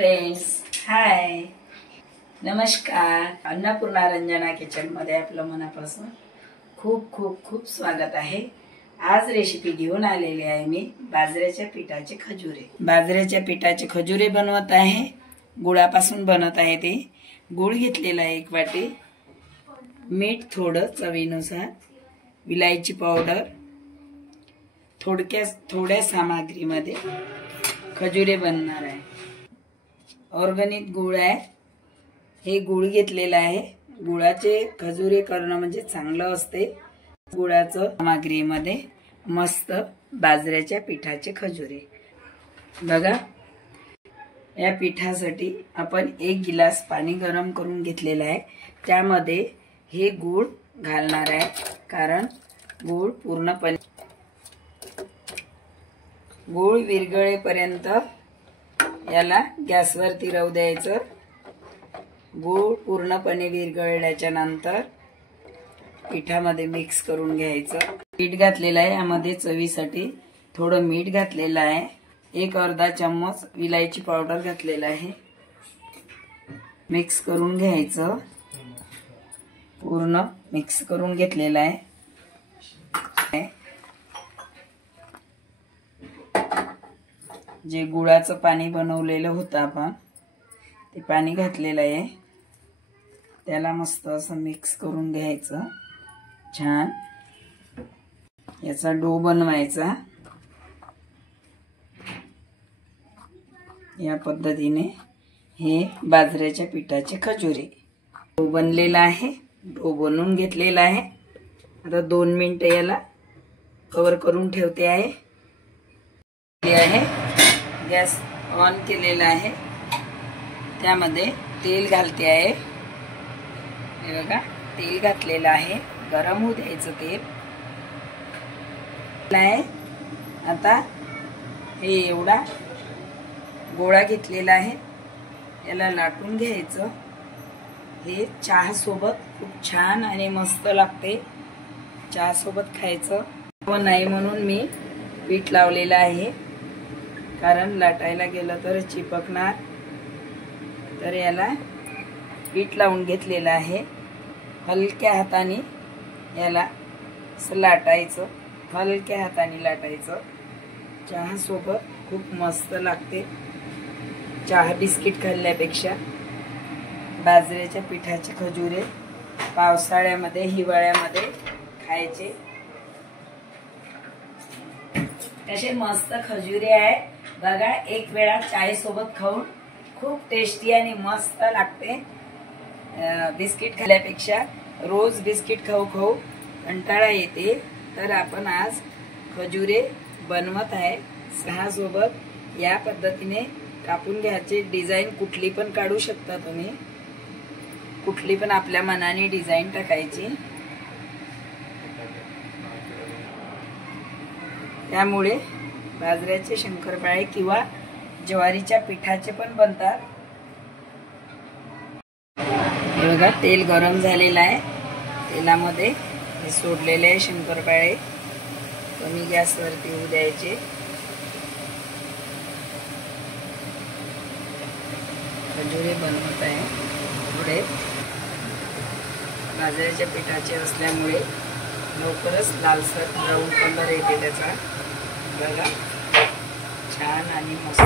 Friends, हाय, नमस्कार. Annapurna Ranjana kitchen मध्ये आपलं मनापासून खूप खूप खूप स्वागत आहे. आज रेसिपी घेऊन आलेली आहे मी बाजऱ्याच्या पिठाचे खजुरे. बाजऱ्याच्या पिठाचे खजुरे बनवत आहे. गुळापासून बनवत आहे. ते गुळ घेतलेला आहे 1 वाटी, मीठ थोडं चवीनुसार, विलायची पावडर, थोड्या सामग्रीमध्ये खजुरे बनणार आहे. ऑर्गॅनिक गुळ आहे. हे गुळ घेतलेला आहे. गुळाचे खजुरे करणं म्हणजे चांगलं असते. गुळाचं सामग्रीमध्ये मस्त बाजऱ्याच्या पिठाचे खजुरे. बघा, या पिठासाठी आपण 1 गिलास पाणी गरम करून घेतलेलं आहे. त्यामध्ये हे गुळ घालणार आहे, कारण गुळ पूर्णपणे गुळ विरघळेपर्यंत याला गॅसवरती राहू द्यायचं. गूळ पूर्णपणे विरघळल्याच्या नंतर पिठामध्ये मिक्स करून घ्यायचं. मीठ घातलेलं आहे. यामध्ये चवीसाठी थोडं मीठ घातलेलं आहे. 1 अर्धा चम्मच विलायची पावडर घातलेला आहे. मिक्स करून घ्यायचं. पूर्ण मिक्स करून घेतलेलं आहे. जे गुळाचं पाणी बनवलेलं होतं आपण, ते पाणी घातलेलं आहे. त्याला मस्त असं मिक्स करून घ्यायचं. छान याचा डो बनवायचा. या पद्धतीने हे बाजऱ्याच्या पिठाचे खजुरे. डो बनलेला आहे. डो बनवून घेतलेला आहे. आता 2 मिनिटं याला कव्हर करून ठेवते आहे. गॅस ऑन केलेला आहे. त्यामध्ये तेल घालते आहे. हे बघा, तेल घातलेलं आहे. गरम होऊ द्यायचं तेल. आता हे एवढा गोळा घेतलेला आहे. याला लाटून घ्यायचं. हे चहा सोबत खूप छान आणि मस्त लागते. चहा सोबत खायचं. नाही म्हणून मी पीठ लावलेलं आहे, कारण लाटायला गेलं तर चिपकणार. तर याला पीठ लावून घेतलेलं आहे. हलक्या हाताने याला असं लाटायचं. हलक्या हाताने लाटायचं. चहा सोबत खूप मस्त लागते. चहा बिस्किट खाल्ल्यापेक्षा बाजऱ्याच्या पिठाचे खजुरे पावसाळ्यामध्ये, हिवाळ्यामध्ये खायचे. कसे मस्त खजुरे आहे बघा. 1 वेळा चाय सोबत खाऊन खूप टेस्टी आणि मस्त लागते. बिस्किट खाल्ल्यापेक्षा रोज बिस्किट खाऊ खाऊ कंटाळा येते. तर आपण आज खजुरे बनवत आहे. चहा सोबत या पद्धतीने कापून घ्यायचे. डिझाईन कुठली पण काढू शकता तुम्ही. कुठली पण आपल्या मनाने डिझाईन टाकायची. त्यामुळे बाजऱ्याचे शंकरपाळे किंवा ज्वारीच्या पिठाचे पण बनतात. हे बघा, तेल गरम झालेलं आहे. तेलामध्ये हे सोडलेले शंकरपाळे कमी गॅसवरती होऊ द्यायचे. खजुरे बनवत आहे. पुढे बाजऱ्याच्या पिठाचे असल्यामुळे लवकरच लालसर ब्राऊन कलर येते त्याचा. बघा, छान आणि मस्त.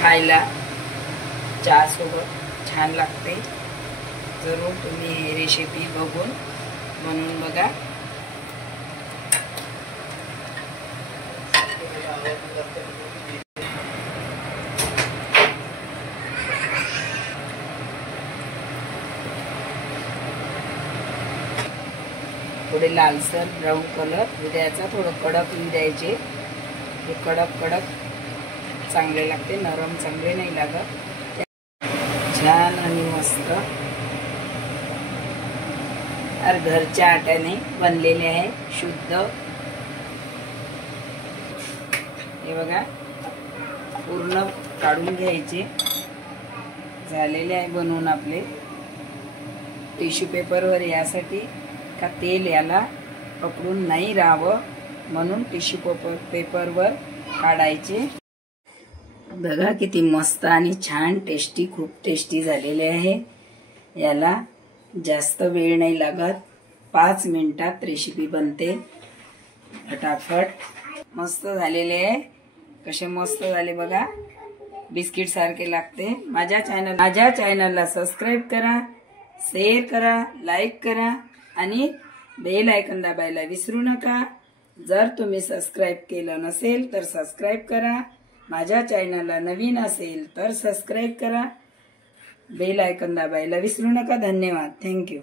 खायला चहा सोबत छान लागते. जरूर तुम्ही ही रेसिपी बघून बनवून बघा. थोडे लालसर ब्राऊन कलर होऊ द्यायचा. थोडं कडक होऊ द्यायचे. हे कडक चांगले लागते. नरम चांगले नाही लागत. छान आणि मस्त घरच्या आट्याने बनलेले आहे. शुद्ध. हे बघा, पूर्ण काढून घ्यायचे. झालेले आहे बनवून आपले. टिश्यू पेपरवर यासाठी का तेल याला पकडून नाही राहावं म्हणून टिश्यू पेपरवर काढायचे। बघा किती मस्त आणि छान टेस्टी, खूप टेस्टी झालेले आहे। याला जास्त वेळ नाही लागत, 5 मिनिटात रेसिपी बनते फटाफट। मस्त झालेले आहे, कसे मस्त झाले बघा, बिस्किट सारखे लागते। माझ्या चॅनलला सबस्क्राइब करा, शेअर करा, लाईक करा आणि बेल आयकॉन दाबायला विसरू नका। जर तुम्ही सबस्क्राइब केलं नसेल तर सबस्क्राइब करा, माझ्या चॅनलला नवीन असेल तर सबस्क्राइब करा, बेल आयकॉन दाबायला विसरू नका। धन्यवाद, थँक्यू।